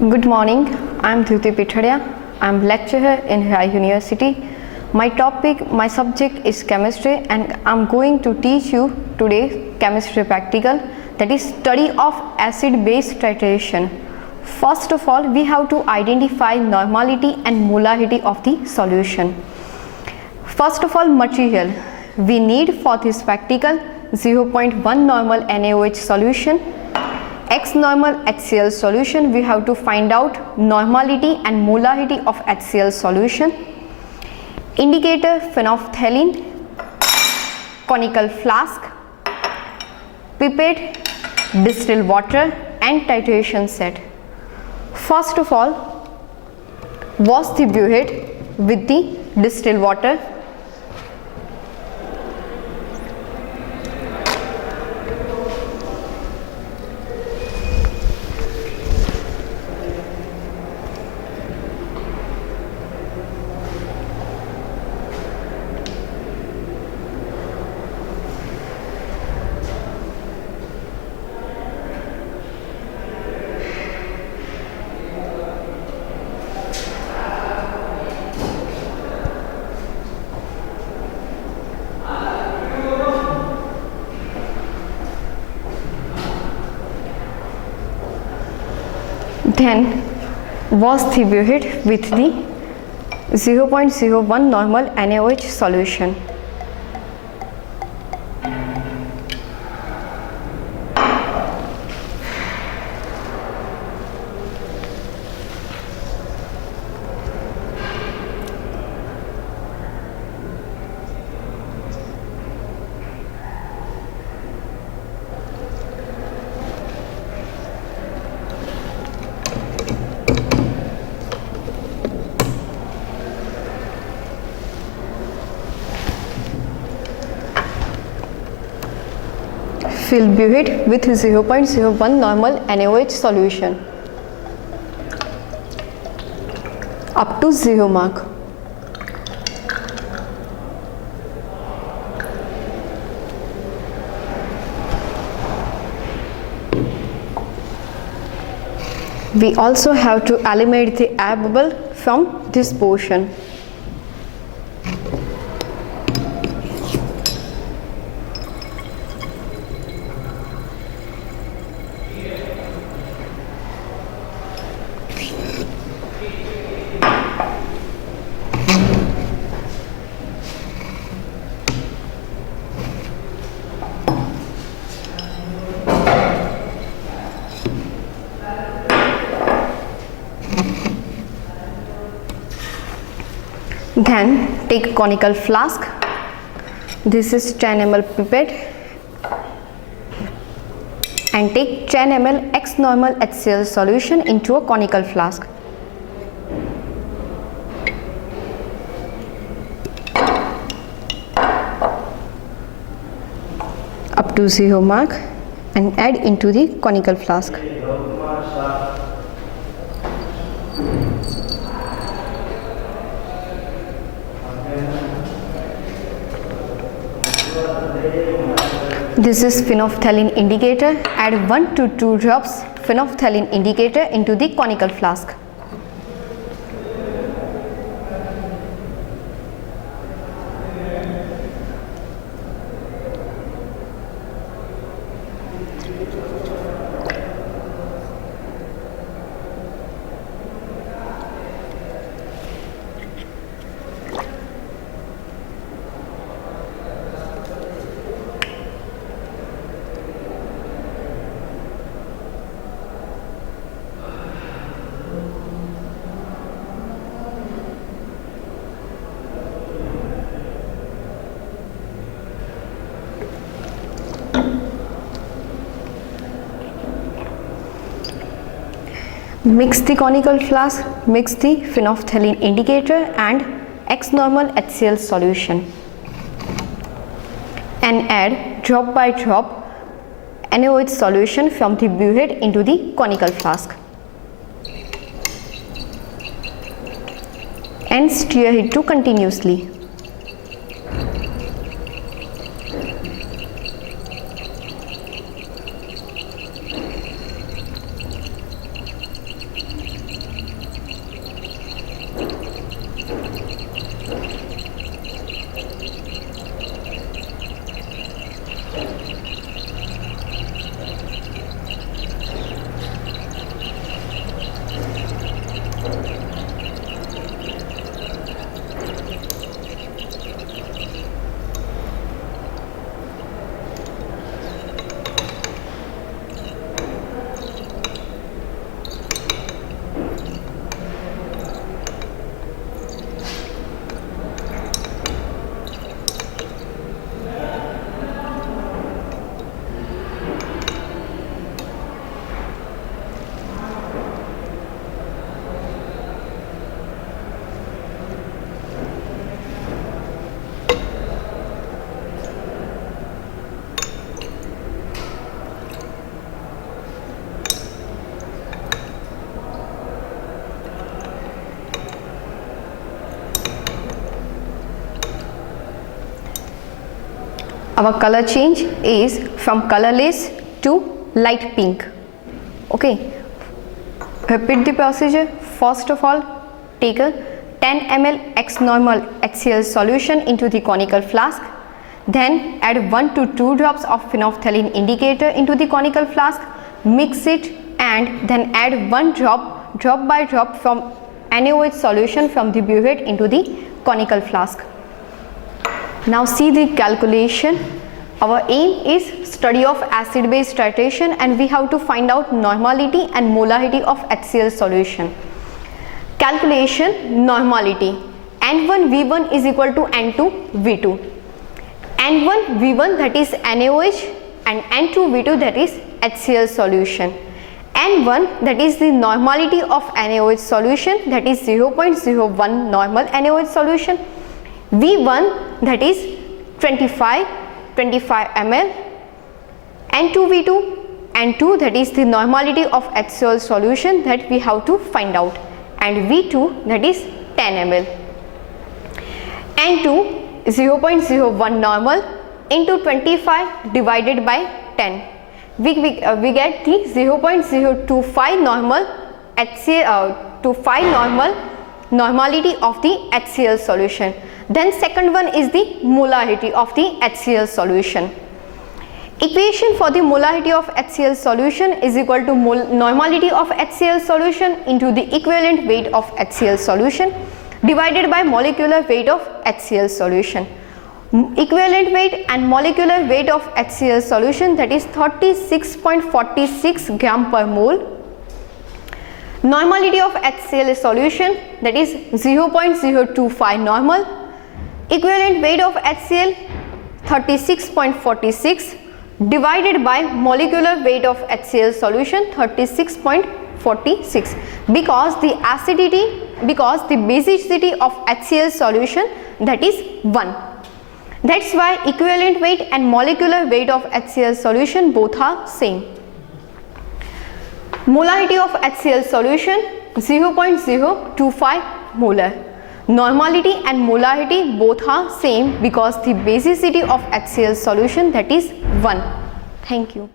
Good morning, I am Dhyuti Pithadia. I am lecturer in Rai University. My subject is chemistry and I am going to teach you today chemistry practical, that is study of acid-base titration. First of all, we have to identify normality and molarity of the solution. First of all, material. We need for this practical 0.1 normal NaOH solution, X normal HCl solution. We have to find out normality and molarity of HCl solution. Indicator phenolphthalein, conical flask, pipette, distilled water and titration set. First of all, wash the burette with the distilled water. Then wash the burette with the 0.01 normal NaOH solution. Fill burette with 0.01 normal NaOH solution up to 0 mark. We also have to eliminate the air bubble from this portion. Then take conical flask. This is 10 ml pipette and take 10 ml X normal HCl solution into a conical flask. Up to 0 mark and add into the conical flask. This is phenolphthalein indicator. Add 1 to 2 drops phenolphthalein indicator into the conical flask. Mix the conical flask, mix the phenolphthalein indicator and X normal HCl solution and add drop by drop NaOH solution from the burette into the conical flask and stir it to continuously. our color change is from colorless to light pink. Okay, repeat the procedure. First of all, take a 10 ml X normal HCl solution into the conical flask. Then add 1 to 2 drops of phenolphthalein indicator into the conical flask. Mix it and then add 1 drop by drop from NaOH solution from the burette into the conical flask. Now see the calculation. Our aim is study of acid base titration and we have to find out normality and molarity of HCl solution. Calculation normality. N1V1 is equal to N2V2. N1V1 that is NaOH and N2V2 that is HCl solution. N1 that is the normality of NaOH solution, that is 0.01 normal NaOH solution. V1 that is 25 ml. N2V2, N2 that is the normality of HCl solution that we have to find out, and V2 that is 10 ml. N2 0.01 normal into 25 divided by 10. We get the 0.025 normal HCl to 5 normality of the HCl solution. Then second one is the molarity of the HCl solution. Equation for the molarity of HCl solution is equal to normality of HCl solution into the equivalent weight of HCl solution divided by molecular weight of HCl solution. Equivalent weight and molecular weight of HCl solution, that is 36.46 gram per mole. Normality of HCl solution, that is 0.025 normal. Equivalent weight of HCl 36.46 divided by molecular weight of HCl solution 36.46, because the basicity of HCl solution, that is 1. That's why equivalent weight and molecular weight of HCl solution both are same. Molarity of HCl solution 0.025 molar. Normality and molarity both are same because the basicity of HCl solution, that is 1. Thank you.